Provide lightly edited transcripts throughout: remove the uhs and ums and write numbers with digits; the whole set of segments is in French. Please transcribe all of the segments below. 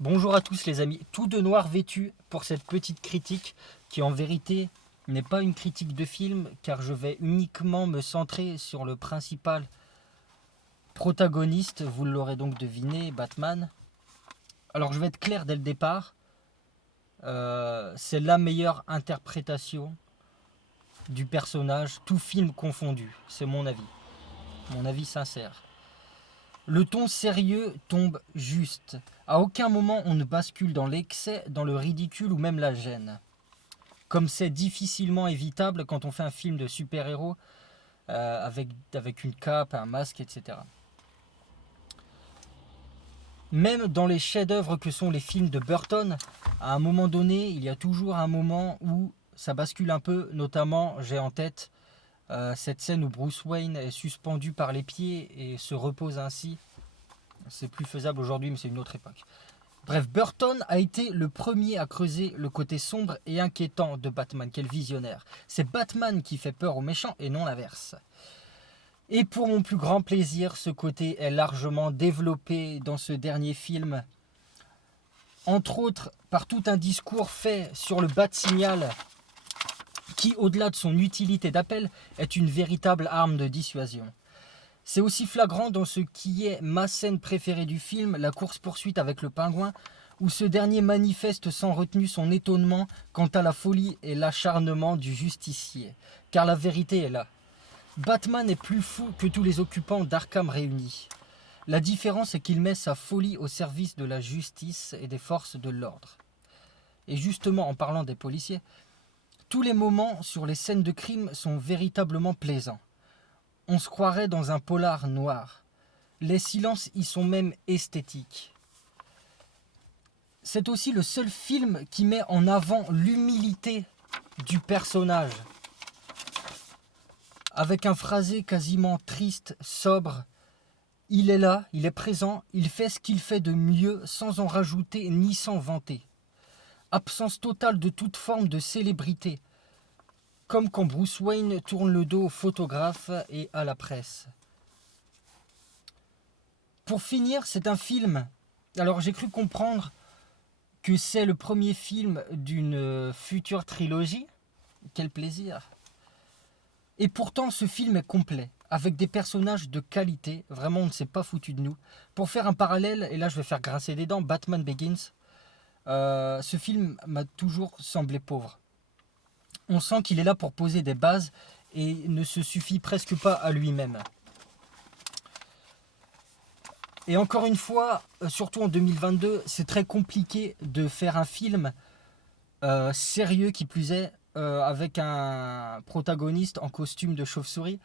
Bonjour à tous les amis, tout de noir vêtu pour cette petite critique qui en vérité n'est pas une critique de film car je vais uniquement me centrer sur le principal protagoniste, vous l'aurez donc deviné, Batman. Alors je vais être clair dès le départ, c'est la meilleure interprétation du personnage, tout film confondu, c'est mon avis sincère. Le ton sérieux tombe juste. À aucun moment on ne bascule dans l'excès, dans le ridicule ou même la gêne. Comme c'est difficilement évitable quand on fait un film de super-héros avec une cape, un masque, etc. Même dans les chefs-d'œuvre que sont les films de Burton, à un moment donné, il y a toujours un moment où ça bascule un peu, notamment j'ai en tête cette scène où Bruce Wayne est suspendu par les pieds et se repose ainsi. C'est plus faisable aujourd'hui, mais c'est une autre époque. Bref, Burton a été le premier à creuser le côté sombre et inquiétant de Batman. Quel visionnaire. C'est Batman qui fait peur aux méchants et non l'inverse. Et pour mon plus grand plaisir, ce côté est largement développé dans ce dernier film. Entre autres, par tout un discours fait sur le Bat-Signal qui, au-delà de son utilité d'appel, est une véritable arme de dissuasion. C'est aussi flagrant dans ce qui est ma scène préférée du film, la course-poursuite avec le pingouin, où ce dernier manifeste sans retenue son étonnement quant à la folie et l'acharnement du justicier. Car la vérité est là. Batman est plus fou que tous les occupants d'Arkham réunis. La différence est qu'il met sa folie au service de la justice et des forces de l'ordre. Et justement, en parlant des policiers, tous les moments sur les scènes de crime sont véritablement plaisants. On se croirait dans un polar noir. Les silences y sont même esthétiques. C'est aussi le seul film qui met en avant l'humilité du personnage. Avec un phrasé quasiment triste, sobre. Il est là, il est présent, il fait ce qu'il fait de mieux sans en rajouter ni s'en vanter. Absence totale de toute forme de célébrité. Comme quand Bruce Wayne tourne le dos aux photographes et à la presse. Pour finir, c'est un film. Alors j'ai cru comprendre que c'est le premier film d'une future trilogie. Quel plaisir. Et pourtant, ce film est complet, avec des personnages de qualité. Vraiment, on ne s'est pas foutu de nous. Pour faire un parallèle, et là je vais faire grincer des dents, Batman Begins, ce film m'a toujours semblé pauvre. On sent qu'il est là pour poser des bases et ne se suffit presque pas à lui-même. Et encore une fois, surtout en 2022, c'est très compliqué de faire un film sérieux qui plus est, avec un protagoniste en costume de chauve-souris.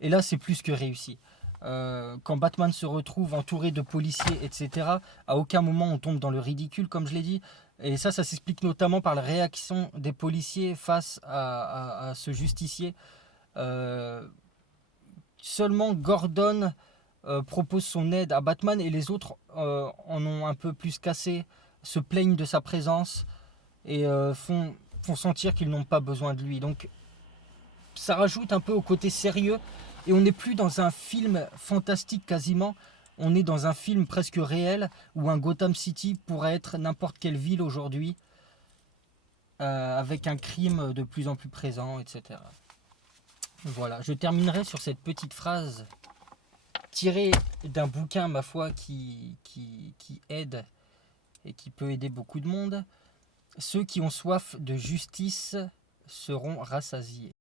Et là, c'est plus que réussi. Quand Batman se retrouve entouré de policiers, etc., à aucun moment on tombe dans le ridicule, comme je l'ai dit. Et ça s'explique notamment par la réaction des policiers face à ce justicier. Euh, Seulement Gordon propose son aide à Batman et les autres en ont un peu plus cassé, se plaignent de sa présence et font sentir qu'ils n'ont pas besoin de lui. Donc ça rajoute un peu au côté sérieux et on n'est plus dans un film fantastique quasiment, on est dans un film presque réel où un Gotham City pourrait être n'importe quelle ville aujourd'hui avec un crime de plus en plus présent, etc. Voilà, je terminerai sur cette petite phrase tirée d'un bouquin, ma foi, qui aide et qui peut aider beaucoup de monde. Ceux qui ont soif de justice seront rassasiés.